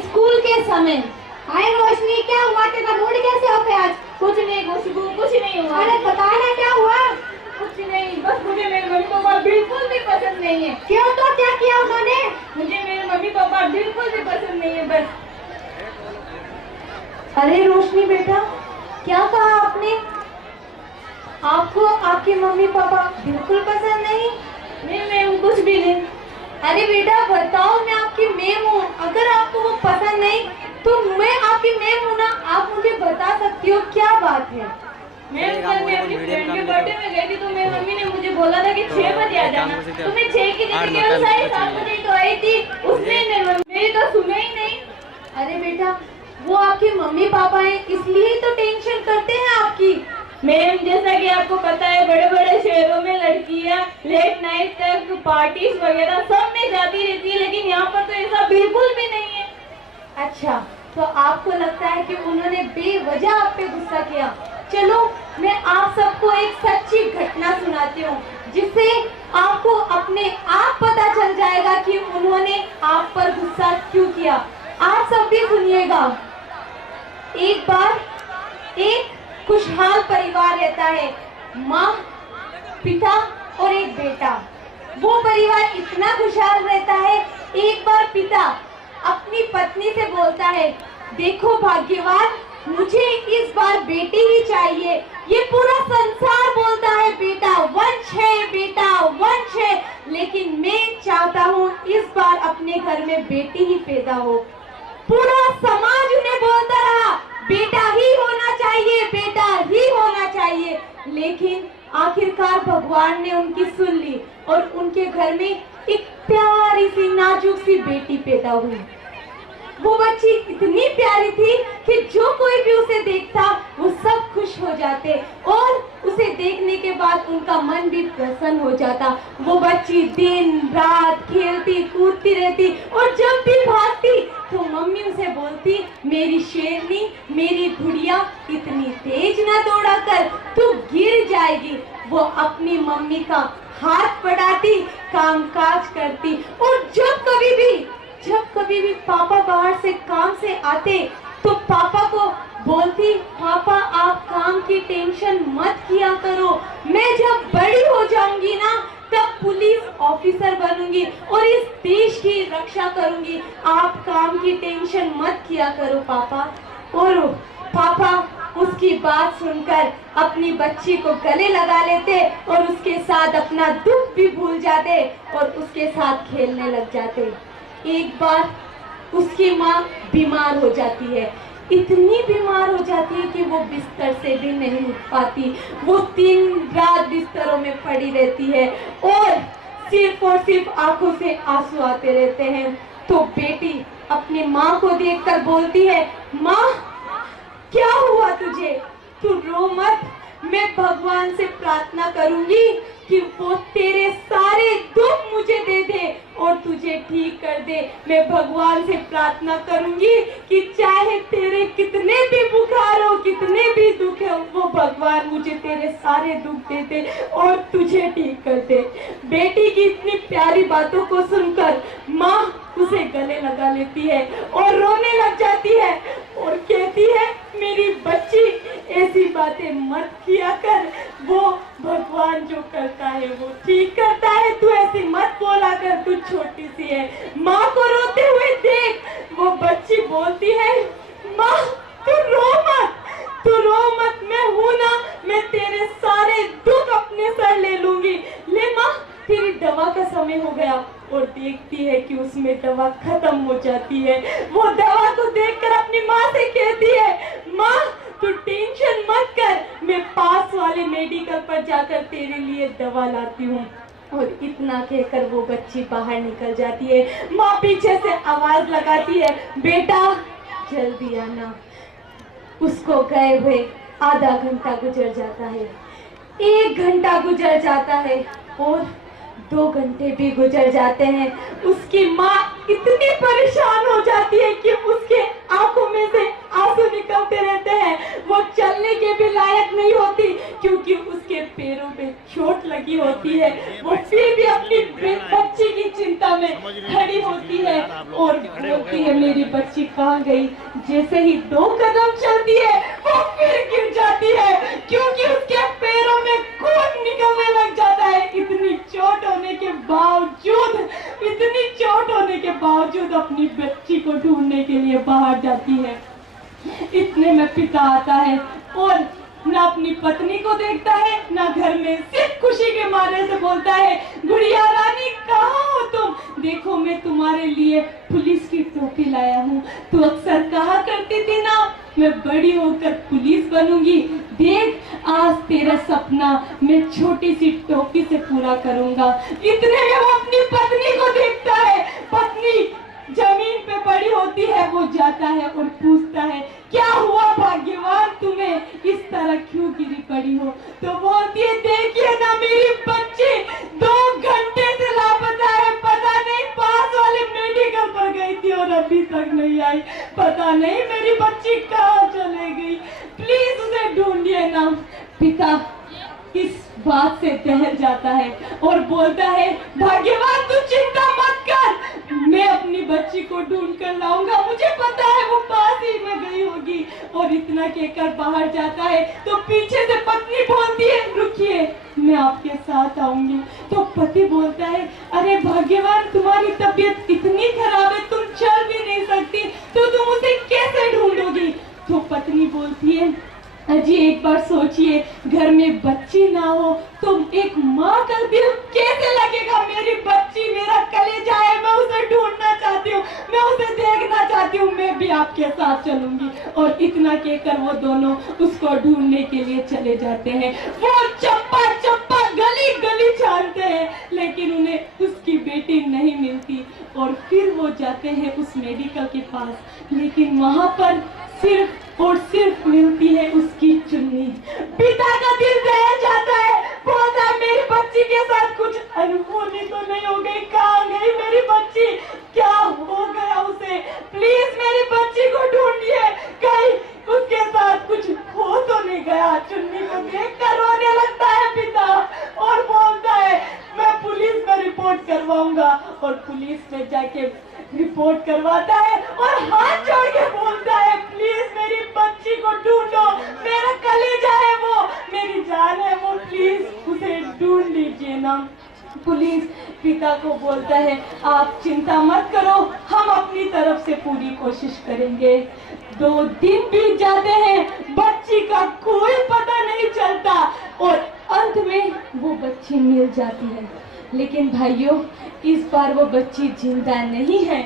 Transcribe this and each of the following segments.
School के समय। हाय रोशनी, क्या हुआ? तेरा मूड कैसे हो गया आज? कुछ नहीं खुशबू, कुछ नहीं हुआ। अरे बता ना क्या हुआ? कुछ नहीं, बस मुझे मेरे मम्मी पापा बिल्कुल भी पसंद नहीं है। क्यों? तो क्या किया उन्होंने? मुझे मेरे मम्मी पापा बिल्कुल भी पसंद नहीं है बस। अरे रोशनी बेटा, क्या कहा आपने? आपको आपके मम्मी पापा बिल्कुल पसंद नहीं? नहीं मैम, कुछ भी नहीं। अरे बेटा बताओ, मैं आपकी मैम हूँ, अगर आपको वो पसंद नहीं तो मैं आपकी मैम हूँ ना, आप मुझे बता सकती हो क्या बात है? मैम कल मैं अपनी फ्रेंड के बर्थडे में गई थी तो मेरी मम्मी ने मुझे बोला था कि 6 बजे आ जाना, तो मैं 6 की जगह केवल 7:30 बजे तो आई थी। उसने मेरी तो सुना ही नहीं। अरे बेटा, वो आपके मम्मी पापा हैं इसलिए तो टेंशन करते हैं आपकी। मैम जैसा कि आपको पता है, बड़े बड़े शहरों में लड़कियां लेट नाइट तक पार्टीज वगैरह सब में जाती रहती है, लेकिन यहाँ पर तो ऐसा बिल्कुल भी नहीं है। अच्छा, तो आपको लगता है कि उन्होंने बेवजह आप पे गुस्सा किया। चलो मैं आप सबको एक सच्ची घटना सुनाती हूँ, जिससे आपको अपने आप पता चल जाएगा कि उन्होंने आप पर गुस्सा क्यों किया। आप सब भी सुनिएगा। एक बार एक खुशहाल परिवार रहता है, माँ, पिता और एक बेटा। वो परिवार इतना खुशहाल रहता है, एक बार पिता अपनी पत्नी से बोलता है, देखो भाग्यवान, मुझे इस बार बेटी ही चाहिए। ये पूरा संसार बोलता है बेटा वंश है, बेटा वंश है, लेकिन मैं चाहता हूँ इस बार अपने घर में बेटी ही पैदा हो। पूरा समाज उन्हें बोलता रहा, बेटा ही होना चाहिए, बेटा ही होना चाहिए, लेकिन आखिरकार भगवान ने उनकी सुन ली और उनके घर में एक प्यारी सी नाजुक सी बेटी पैदा हुई। वो बच्ची इतनी प्यारी थी कि जो कोई भी उसे देखता वो सब खुश हो जाते और उसे देखने के बाद उनका मन भी प्रसन्न हो जाता। वो बच्ची दिन रात खेलती कूदती रहती और जब भी भागती तो मम्मी उसे बोलती, मेरी शेरनी, मेरी गुड़िया, इतनी तेज ना दौड़ा कर, तू गिर जाएगी। वो अपनी मम्मी का हाथ पकड़ती, काम काज करती और जब कभी भी पापा बाहर से काम से आते तो पापा को बोलती, पापा आप काम की टेंशन मत किया करो, मैं जब बड़ी हो जाऊंगी ना तब पुलिस ऑफिसर बनूंगी और इस देश की रक्षा करूंगी, आप काम की टेंशन मत किया करो पापा। और पापा उसकी बात सुनकर अपनी बच्ची को गले लगा लेते और उसके साथ अपना दुख भी भूल जाते और उसके साथ खेलने लग जाते। एक बार उसकी माँ बीमार हो जाती है, इतनी बीमार हो जाती है कि वो बिस्तर से भी नहीं उठ पाती। वो दिन रात बिस्तरों में पड़ी रहती है और सिर्फ आंखों से आंसू आते रहते हैं। तो बेटी अपनी माँ को देखकर बोलती है, माँ क्या हुआ तुझे? तू रो मत, मैं भगवान से प्रार्थना करूंगी कि वो तेरे सारे दुख मुझे दे दे और तुझे ठीक कर दे। मैं भगवान से प्रार्थना करूंगी कि चाहे तेरे कितने भी बुखार हो, कितने भी दुख हो, वो भगवान मुझे तेरे सारे दुख दे दे और तुझे ठीक कर दे। बेटी की इतनी प्यारी बातों को सुनकर माँ उसे गले लगा लेती है और रोने लग जाती है और कहती है, मेरी बच्ची ऐसी बातें मत किया कर, वो भगवान जो करता है वो ठीक करता है, तू ऐसी मत बोला कर, तू छोटी सी है। माँ को रोते हुए देख वो बच्ची बोलती है, माँ तू रो मत, मैं हूं ना, मैं तेरे सारे दुख अपने सर ले लूंगी। ले माँ, तेरी दवा का समय हो गया। और देखती है कि उसमें दवा खत्म हो जाती है। वो दवा को देखकर अपनी माँ से कहती है, माँ तू टेंशन मत कर, मैं पास वाले मेडिकल पर जाकर तेरे लिए दवा लाती हूँ। और इतना कहकर वो बच्ची बाहर निकल जाती है। माँ पीछे से आवाज लगाती है, बेटा जल्दी आना। उसको गए हुए आधा घंटा गुजर जाता है, 1 घंटा गुजर जाता है और 2 घंटे भी गुजर जाते हैं। उसकी माँ इतनी परेशान हो जाती है कि उसके आंखों में से आंसू निकलते रहते हैं। वो चलने के भी लायक नहीं होती क्योंकि उसके पैरों पे चोट लगी होती है। वो फिर भी अपनी बच्ची की चिंता में खड़ी होती है और बोलती है मेरी बच्ची कहाँ गई। जैसे ही 2 कदम चलती है वो फिर गिर जाती है, क्योंकि उसके पैरों में खून निकलने लग जाता है। इतनी चोट होने के बावजूद अपनी बच्ची को ढूंढने के लिए बाहर जाती है। इतने में पिता आता है और ना अपनी पत्नी को देखता है ना घर में, सिर्फ खुशी के मारे से बोलता है गुड़िया रानी कहाँ हो तुम? देखो मैं तुम्हारे लिए पुलिस की टोपी लाया हूँ। तू अक्सर कहा करती थी ना मैं बड़ी होकर पुलिस बनूंगी, देख आज तेरा सपना मैं छोटी सी टोपी से पूरा करूंगा। इतने में वो अपनी पत्नी को देखता है, पत्नी जमीन पे पड़ी होती है। वो जाता है और पूछता है क्या हुआ भाग्यवान, तुम्हें इस तरह क्यों गिरी पड़ी हो? तो बोलती है देखिए ना मेरी बच्ची 2 घंटे से लापता है, पता नहीं पास वाले मेडिकल पर गई थी और अभी तक नहीं आई, पता नहीं मेरी बच्ची कहाँ चले गई, प्लीज उसे ढूंढिए ना। पिता इस बात से दहल जाता है और बोलता है भाग्यवान तू चिंता मत कर, मैं अपनी बच्ची को ढूंढ कर लाऊंगा, मुझे पता है वो पास ही में गई होगी। और इतना कहकर बाहर जाता है तो पीछे से पत्नी बोलती है रुकिए मैं आपके साथ आऊंगी। तो पति बोलता है अरे भाग्यवान तुम्हारी तबीयत इतनी खराब है तुम चल भी नहीं सकती, तो तुम उसे कैसे ढूंढोगी? तो पत्नी बोलती है अजी एक बार सोचिए घर में बच्ची ना हो तो एक माँ का दिल कैसे लगेगा? मेरी बच्ची मेरा कलेजा है, मैं उसे ढूंढना चाहती हूँ, मैं उसे देखना चाहती हूँ, मैं भी आपके साथ चलूंगी। और इतना कहकर वो दोनों उसको ढूंढने के लिए चले जाते हैं। वो चप्पा चप्पा गली गली छानते हैं लेकिन उन्हें उसकी बेटी नहीं मिलती। और फिर वो जाते हैं उस मेडिकल के पास, लेकिन वहां पर सिर्फ और सिर्फ मिलती है उसकी चुन्नी। पिता का दिल दहल जाता है, बोलता है मेरी बच्ची के साथ कुछ अनहोनी तो नहीं हो गई, कहाँ गई मेरी बच्ची, क्या हो गया उसे, प्लीज मेरी बच्ची को ढूंढिए, कहीं उसके साथ कुछ हो तो नहीं गया। चुन्नी को देख कर रोने लगता है पिता और बोलता है मैं पुलिस में रिपोर्ट करवाऊंगा। और पुलिस में जाके रिपोर्ट करवाता है और हाथ जोड़ के बोलता है प्लीज मेरी बच्ची को ढूंढो, मेरा कलेजा है वो, मेरी जान है वो, प्लीज उसे ढूंढ लीजिए ना। पुलिस पिता को बोलता है आप चिंता मत करो, हम अपनी तरफ से पूरी कोशिश करेंगे। 2 दिन बीत जाते हैं, बच्ची का कोई पता नहीं चलता और अंत में वो बच्ची मिल जाती है। लेकिन भाइयों इस बार वो बच्ची जिंदा नहीं है,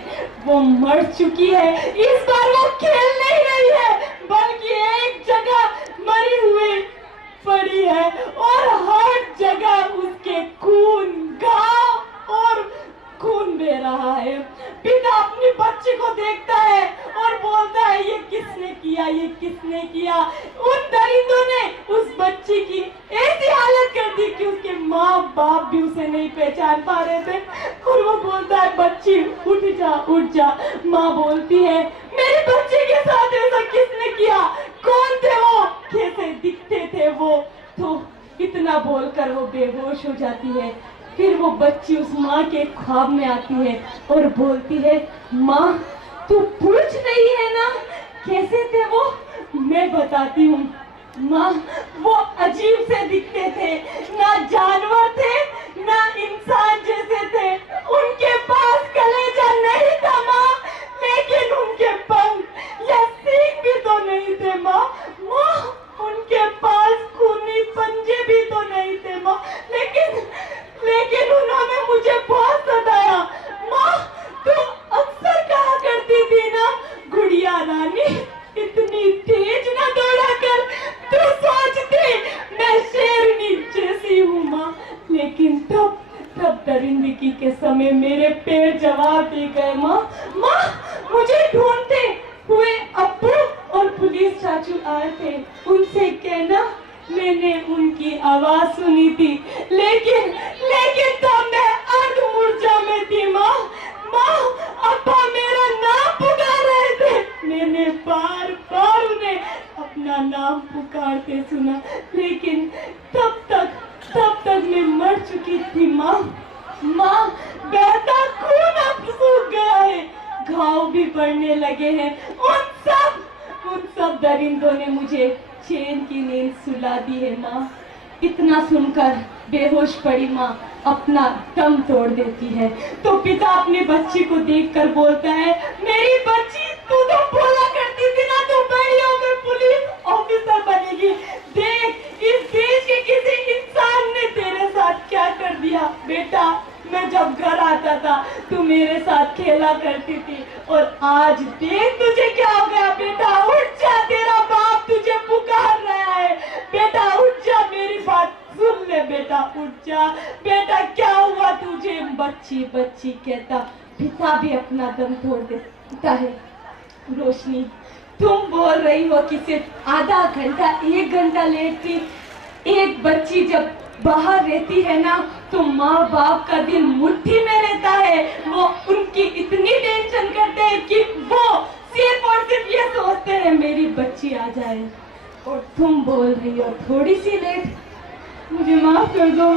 वो मर चुकी है। इस बार वो खेल नहीं रही है बल्कि एक जगह मरी हुई पड़ी है और हर जगह उसके खून घाव और खून बह रहा है। पिता अपनी बच्ची को देखता है और बोलता है ये किसने किया, ये किसने किया? उन दरिंदों ने उस बच्ची की ऐसी हालत कर दी कि उसके माँ बाप भी उसे नहीं पहचान पा रहे थे। और वो बोलता है बच्ची उठ जा उठ जा। माँ बोलती है मेरी बच्ची के साथ ऐसा किसने किया, कौन थे वो, कैसे दिखते थे वो? तो इतना बोलकर वो बेहोश हो जाती है। फिर वो बच्ची उस माँ के ख्वाब में आती है और बोलती है माँ तू पूछ रही है ना कैसे थे वो? मैं बताती हूँ माँ, वो अजीब से दिखते थे, ना जानवर थे ना इंसान जैसे थे, उनके पास कलेजा नहीं था माँ, लेकिन उनके पंख या सींग भी तो नहीं थे माँ। माँ उनके पास खूनी पंजे भी तो नहीं थे माँ, लेकिन उन्होंने मुझे बहुत सताया। माँ तू अक्सर कहा करती थी ना गुड़िया रानी इतनी तेज ना दौड़ा कर, तू सोचती मैं शेरनी जैसी हूँ माँ। लेकिन तब दरिंदगी के समय मेरे पैर जवाब दे गए माँ। माँ मुझे ढूंढते हुए अब्बू और पुलिस चाचू आए थे, उनसे कहना मैंने उनकी आवाज सुनी थी, लेकिन तब मैं अर्ध मूर्छा में थी माँ। माँ अब्बा मेरा नाम पुकार रहे थे, मैंने बार बार उन्हें अपना नाम पुकारते सुना, लेकिन तब तक मैं मर चुकी थी माँ। माँ, बहता खून अब सूख गया है, घाव भी बढ़ने लगे हैं। उन सब दरिंदों ने मुझे चैन की नींद सुला दी है माँ। इतना सुनकर बेहोश पड़ी माँ अपना दम तोड़ देती है। तो पिता अपनी बच्ची को देखकर बोलता है, मेरी बच्ची, तू तो बोला करती थी ना तू बड़ी होकर पुलिस ऑफिसर बनेगी। देख, इस देश के किसी इंसान ने तेरे साथ क्या कर दिया। बेटा, मैं जब घर आता था तू मेरे साथ खेला करती थी, और आज देख तुझे क्या हो गया। बेटा उठ जा, तेरा बाप तुझे पुकार रहा है। बेटा उठ जा, मेरी बात सुन ले। बेटा उठ जा। बेटा क्या हुआ तुझे? बच्ची बच्ची कहता पिता भी अपना दम तोड़ देता है। रोशनी, तुम बोल रही हो कि सिर्फ आधा घंटा 1 घंटा लेट थी। एक बच्ची जब बाहर रहती है ना, तो माँ बाप का दिल मुट्ठी में रहता है। वो उनकी इतनी टेंशन करते हैं कि वो सिर्फ और सिर्फ ये सोचते हैं मेरी बच्ची आ जाए। और तुम बोल रही हो थोड़ी सी लेट। मुझे माफ कर दो,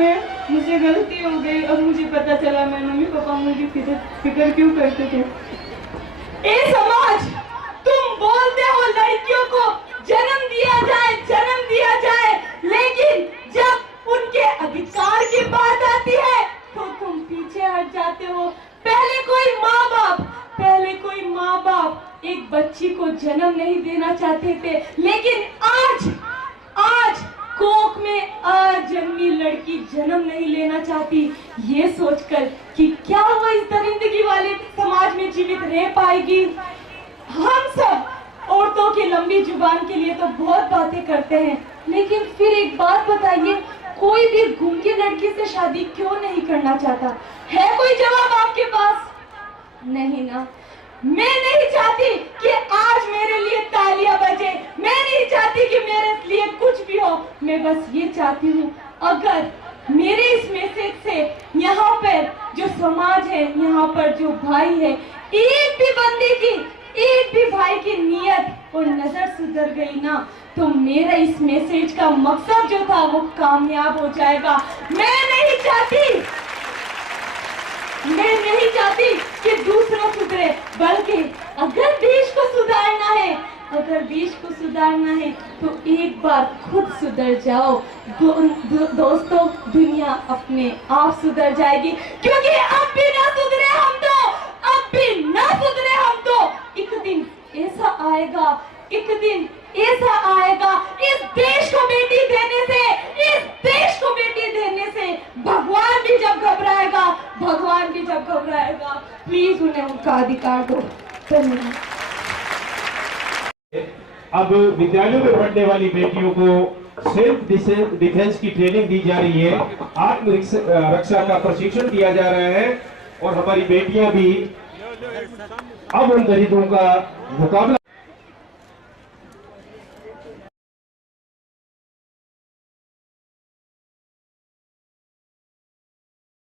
मुझे गलती हो गई। अब मुझे पता चला मैं मम्मी पापा मुझे फिक्र क्यों करते थे। ए समाज, तुम बोलते हो लड़कियों को जन्म दिया जाए, लेकिन जब उनके अधिकार की बात आती है तो तुम पीछे हट जाते हो। पहले कोई माँ बाप एक बच्ची को जन्म नहीं देना चाहते थे, लेकिन आज कोख में जन्मी लड़की जन्म नहीं लेना चाहती। ये सोचकर कि क्या वो इस दरिंदगी वाले समाज में जीवित रह पाएगी। हम सब औरतों की लंबी जुबान के लिए तो बहुत बातें करते हैं, लेकिन फिर एक बात बताइए, कोई भी गूंगी लड़की से शादी क्यों नहीं करना चाहता? है कोई जवाब आपके पास? नहीं ना। मैं नहीं चाहती कि आज मेरे लिए तालियां बजे, मैं नहीं चाहती कि मेरे लिए कुछ भी हो। मैं बस ये चाहती हूँ, अगर मेरे इस मैसेज से यहाँ पर जो समाज है, यहाँ पर जो भाई है, एक भी बंदे की, एक भी भाई की नियत और नजर सुधर गई ना, तो मेरा इस मैसेज का मकसद जो था वो कामयाब हो जाएगा। मैं नहीं चाहती कि दूसरा सुधरे, बल्कि अगर देश को सुधारना है तो एक बार खुद सुधर जाओ। दोस्तों, दुनिया अपने आप सुधर जाएगी, क्योंकि अब भी ना सुधरे हम तो एक दिन ऐसा आएगा, इस देश को बेटी देने से भगवान भी जब घबराएगा, प्लीज उन्हें उनका अधिकार दो। धन्यवाद। अब विद्यालयों में पढ़ने वाली बेटियों को सेल्फ डिफेंस की ट्रेनिंग दी जा रही है, आत्मरक्षा का प्रशिक्षण दिया जा रहा है, और हमारी बेटियां भी अब उन दरिद्रों का मुकाबला